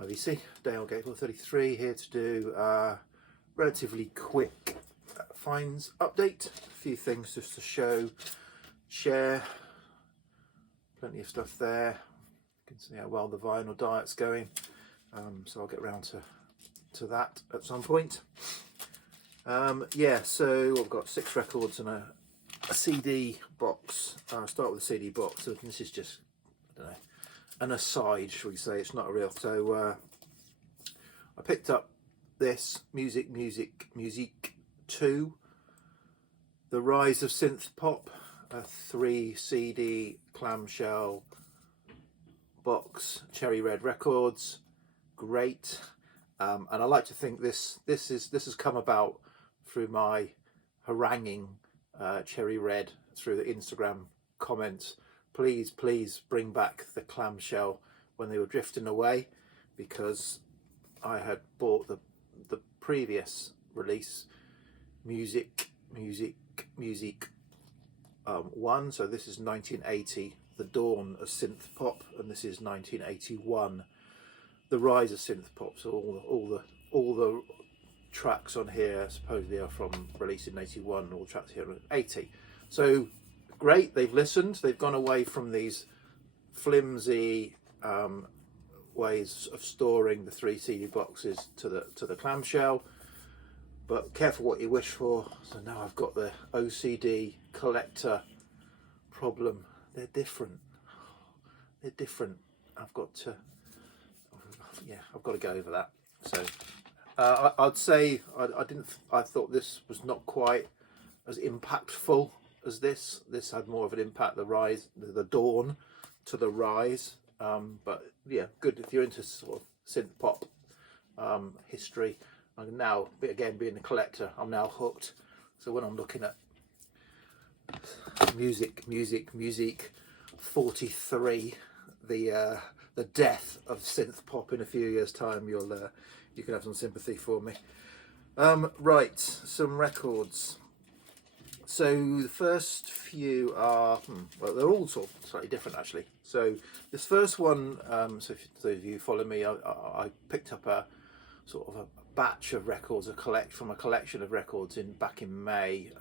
IVC, Dale Gable 33 here to do a relatively quick finds update. A few things just to share, plenty of stuff there. You can see how well the vinyl diet's going, so I'll get round to that at some point. Yeah, so I've got 6 records and a CD box. I'll start with the CD box. So this is just, I don't know, an aside, shall we say. It's not a real. So I picked up this Music 2, The Rise of Synth Pop, a 3 CD clamshell box, Cherry Red Records. Great. And I like to think this has come about through my haranguing Cherry Red through the Instagram comments. Please bring back the clamshell when they were drifting away, because I had bought the previous release, Music 1. So this is 1980, the dawn of synth pop, and this is 1981, the rise of synth pop. So all the tracks on here supposedly are from released in 81, all the tracks here are 80. So great, they've listened, they've gone away from these flimsy ways of storing the 3 CD boxes to the clamshell, but careful what you wish for. So now I've got the OCD collector problem. They're different. I've got to go over that. So I'd say I thought this was not quite as impactful as this. This had more of an impact, the dawn to the rise. But yeah, good if you're into sort of synth pop history. And now, again, being a collector, I'm now hooked. So when I'm looking at music 43, the death of synth pop in a few years' time, you can have some sympathy for me. Right, some records. So the first few are, well, they're all sort of slightly different actually. So this first one, so if those of you follow me, I picked up a sort of a batch of records, from a collection of records back in May,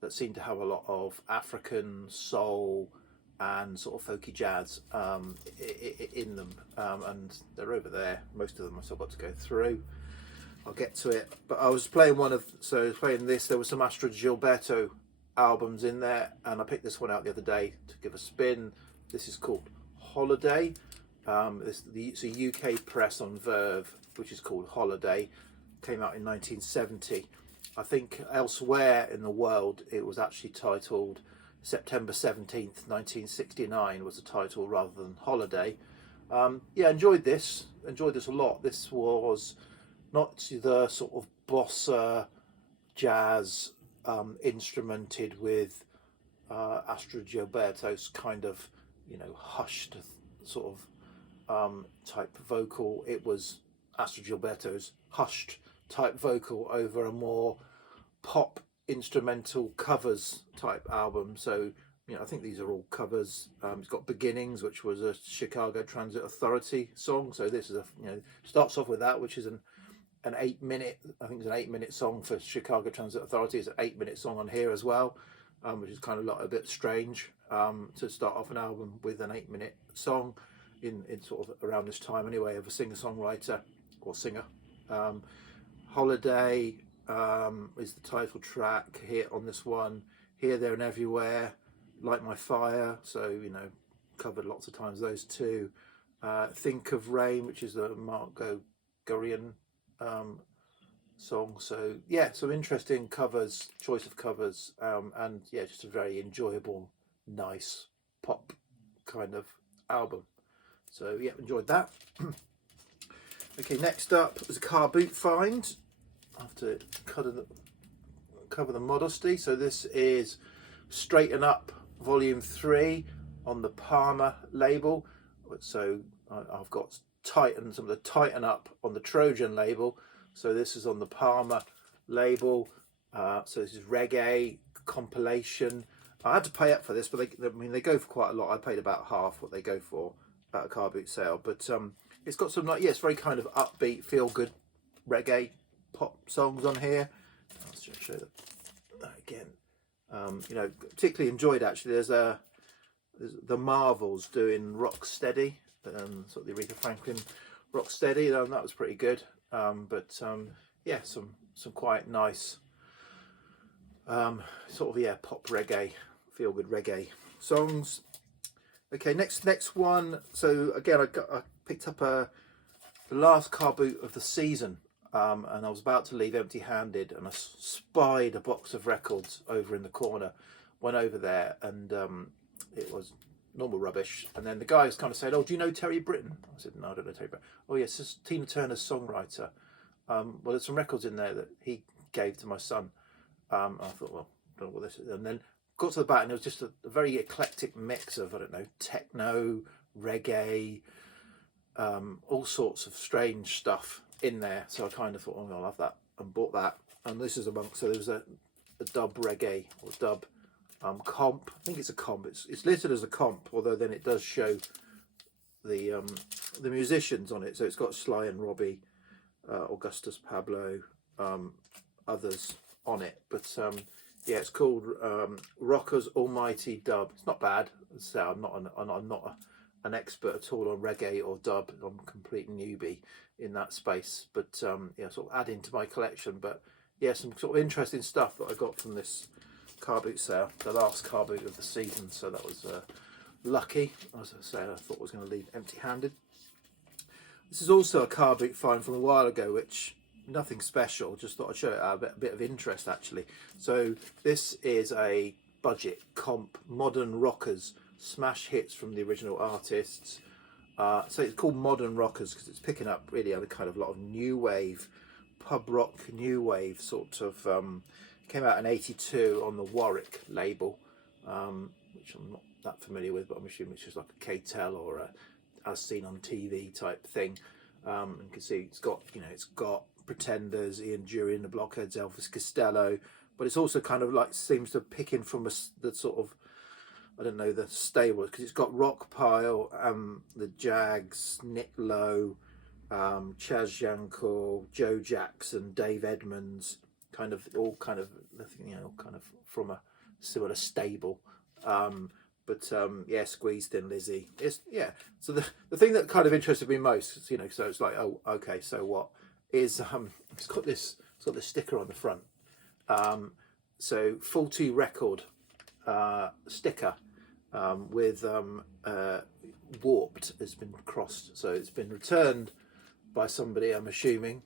that seemed to have a lot of African soul and sort of folky jazz in them, and they're over there. Most of them I've still got to go through. I'll get to it, but I was playing playing this. There were some Astrud Gilberto albums in there, and I picked this one out the other day to give a spin. This is called Holiday. It's a UK press on Verve, which is called Holiday. Came out in 1970. I think elsewhere in the world it was actually titled September 17th, 1969 was the title rather than Holiday. Yeah, enjoyed this a lot. This was not the sort of bossa jazz instrumented with Astrud Gilberto's kind of, hushed sort of type vocal. It was Astrud Gilberto's hushed type vocal over a more pop instrumental covers type album. So I think these are all covers. It's got Beginnings, which was a Chicago Transit Authority song. So this is starts off with that, which is an 8-minute, I think it's an 8-minute song for Chicago Transit Authority. It's an 8-minute song on here as well, which is kind of a bit strange to start off an album with an 8-minute song in sort of around this time anyway, of a singer-songwriter or singer. Holiday is the title track here on this one. Here, There and Everywhere, Light My Fire, so covered lots of times those two. Think of Rain, which is a Marco Gurian song. So yeah, some interesting covers, choice of covers, and yeah, just a very enjoyable, nice pop kind of album. So yeah, enjoyed that. Okay, next up was a car boot find. I have to cover the modesty. So this is Straighten Up Volume 3 on the Palmer label. So I've got some of the Tighten Up on the Trojan label. So this is on the Palmer label. So this is reggae compilation. I had to pay up for this, but they go for quite a lot. I paid about half what they go for at a car boot sale. But it's got some like, yeah, it's very kind of upbeat, feel good reggae pop songs on here. I'll just show that again. You know, particularly enjoyed actually. There's the Marvels doing Rocksteady, sort of the Aretha Franklin Rocksteady. That was pretty good. Yeah, some quite nice sort of, yeah, pop reggae, feel good reggae songs. Okay, next one. So again, I picked up the last car boot of the season, and I was about to leave empty-handed, and I spied a box of records over in the corner. Went over there, and it was normal rubbish. And then the guy was kind of saying, "Oh, do you know Terry Britton?" I said, "No, I don't know Terry Britton." "Oh yes, this is Tina Turner's songwriter. Well, there's some records in there that he gave to my son." I thought, well, I don't know what this is. And then got to the back, and it was just a very eclectic mix of, I don't know, techno, reggae, all sorts of strange stuff in there. So I kind of thought, oh, I'll have that, and bought that. And this is amongst, so there was a dub reggae or dub comp. I think it's a comp. It's listed as a comp, although then it does show the musicians on it. So it's got Sly and Robbie, Augustus Pablo, others on it. But yeah, it's called Rocker's Almighty Dub. It's not bad. So I'm not an expert at all on reggae or dub. I'm a complete newbie in that space. But yeah, sort of adding to my collection. But yeah, some sort of interesting stuff that I got from this car boot sale, the last car boot of the season. So that was lucky. As I say, I thought I was going to leave empty-handed. This is also a car boot find from a while ago, which nothing special, just thought I'd show it out, a bit of interest actually. So this is a budget comp, modern rockers, smash hits from the original artists. So it's called Modern Rockers because it's picking up really a kind of lot of new wave, pub rock, new wave sort of, came out in '82 on the Warwick label, which I'm not that familiar with, but I'm assuming it's just like a K-Tel or a As Seen on TV type thing. And you can see it's got Pretenders, Ian Dury, the Blockheads, Elvis Costello, but it's also kind of like seems to pick in from the sort of, I don't know, the stable, because it's got Rockpile, the Jags, Nick Lowe, Chaz Jankel, Joe Jackson, Dave Edmunds, kind of all kind of, you know, kind of from a similar stable. Yeah, Squeezed In Lizzie. It's, yeah. So the thing that kind of interested me most, you know, so it's like, oh, okay, so what is it's got this sticker on the front. So Faulty Record sticker with Warped has been crossed, so it's been returned by somebody, I'm assuming.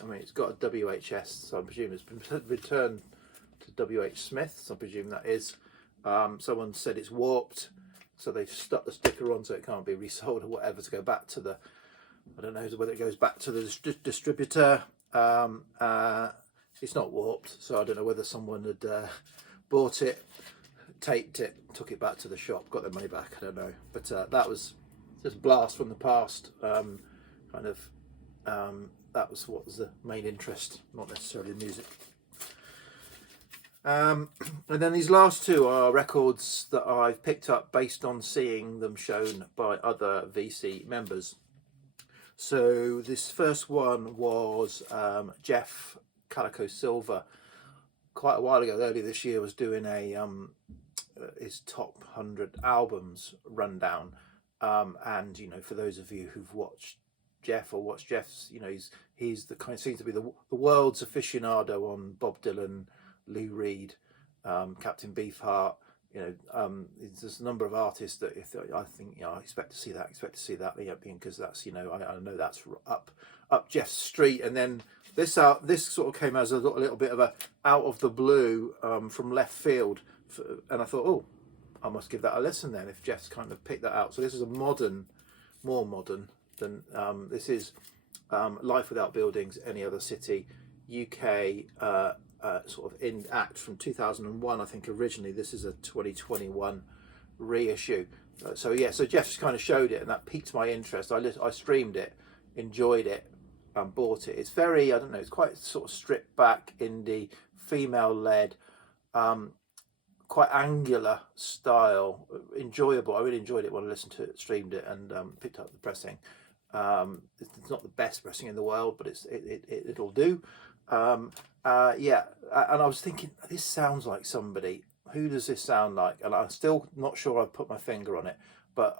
I mean, it's got a WHS, so I'm presuming it's been returned to WH Smith, so I presume that is. Someone said it's warped, so they've stuck the sticker on so it can't be resold or whatever, to go back to the, I don't know whether it goes back to the distributor. It's not warped, so I don't know whether someone had bought it, taped it, took it back to the shop, got their money back, I don't know. But that was just a blast from the past, kind of, that was what was the main interest, not necessarily the music. And then these last two are records that I've picked up based on seeing them shown by other VC members. So this first one was Jeff Calico Silver, quite a while ago, earlier this year, was doing a his top 100 albums rundown. And, you know, for those of you who've watched Jeff or watched Jeff's, you know, he's the kind, seems to be the world's aficionado on Bob Dylan, Lou Reed, Captain Beefheart. You know, there's a number of artists that I think, you know, I expect to see that, yeah, because that's, you know, I know that's up Jeff's street. And then this sort of came as a little bit of a out of the blue, from left field, and I thought, oh, I must give that a listen then, if Jeff's kind of picked that out. So this is more modern than this is Life Without Buildings, Any Other City, UK. Sort of in act from 2001, I think originally. This is a 2021 reissue. So yeah, so Jeff's kind of showed it, and that piqued my interest. I streamed it, enjoyed it, and bought it. It's very, I don't know, it's quite sort of stripped back indie, female led, quite angular style, enjoyable. I really enjoyed it when I listened to it, streamed it, and picked up the pressing. It's not the best pressing in the world, but it'll do. Yeah, and I was thinking, this sounds like somebody. Who does this sound like? And I'm still not sure I've put my finger on it, but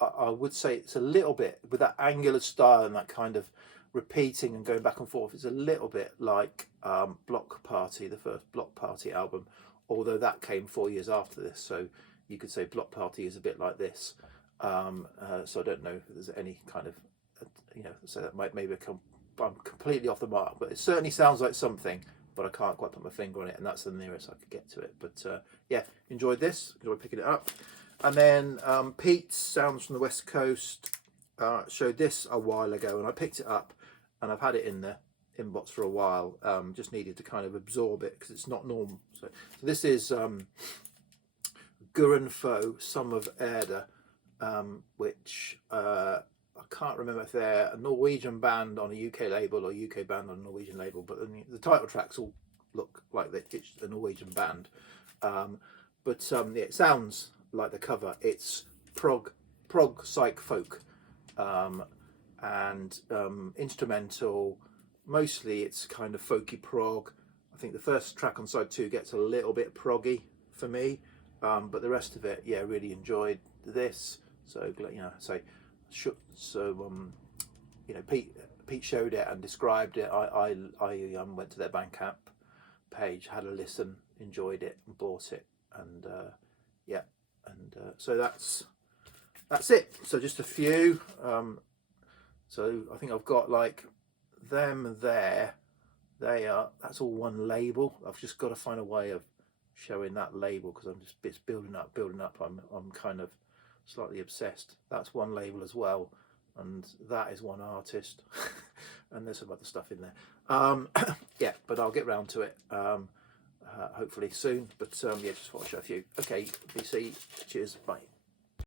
I would say it's a little bit, with that angular style and that kind of repeating and going back and forth, it's a little bit like Block Party, the first Block Party album, although that came 4 years after this, so you could say Block Party is a bit like this. So I don't know if there's any kind of, so that might maybe I'm completely off the mark, but it certainly sounds like something, but I can't quite put my finger on it, and that's the nearest I could get to it. But yeah, enjoyed this, enjoyed picking it up. And then Pete's Sounds from the West Coast showed this a while ago, and I picked it up, and I've had it in the inbox for a while. Just needed to kind of absorb it because it's not normal. So this is Gurren Foe, Some of Erda, which I can't remember if they're a Norwegian band on a UK label or a UK band on a Norwegian label, but the title tracks all look like it's a Norwegian band. But yeah, it sounds like the cover. It's prog psych folk, and instrumental. Mostly it's kind of folky prog. I think the first track on side 2 gets a little bit proggy for me, but the rest of it, yeah, really enjoyed this. So Pete showed it and described it. I went to their Bandcamp page, had a listen, enjoyed it, and bought it, and yeah, and so that's it. So just a few. So I think I've got like them there. That's all one label. I've just got to find a way of showing that label because it's building up. I'm kind of slightly obsessed. That's one label as well, and that is one artist. And there's some other stuff in there. Yeah, but I'll get round to it hopefully soon. But yeah, just want to show a few. Okay, BC, cheers, bye.